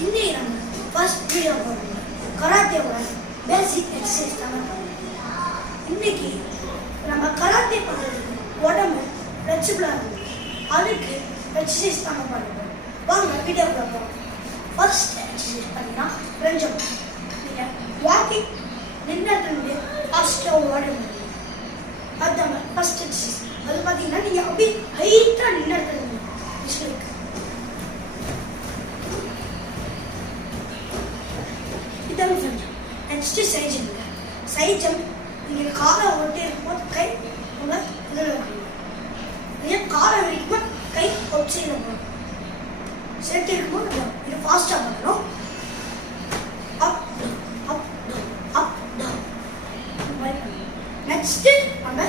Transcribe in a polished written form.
இன்னைக்கு நம்ம first video போடுறோம். கராத்தேவோட பேசிக் எக்ஸசைஸ் தான் பண்ணுறோம். இன்னைக்கு நம்ம கராத்தே பண்ணுறதுக்கு உடம்பு ஃப்ளெக்சிபிளாக இருக்கும். அதுக்கு எக்ஸசைஸ் தான் பண்ணுறோம். வாங்க வீடியோ போடுறோம். ஃபர்ஸ்ட் எக்ஸசைஸ் பார்த்தீங்கன்னா ரெஞ்சம். நீங்கள் வாக்கிங் நின்றுட்டு ஃபாஸ்ட்டாக ஓட முடியும். அதுதான் ஃபர்ஸ்ட் எக்ஸசைஸ். அது பார்த்தீங்கன்னா நீங்கள் அப்படியே ஹைட்டாக நின்றுட்டு மிஷினுக்கு இதான் செஞ்சோம். Next side jump. Side jump நீங்கள் காலை ஓட்டி இருக்கும்போது கை உங்கள் இதில் வைக்கணும். நீங்கள் காலை வரைக்கும் கை ஒப்சைடில் போகணும். சேர்த்து இருக்கும்போது இது ஃபாஸ்ட்டாக பண்ணணும். Up down up down up down. Next நம்ம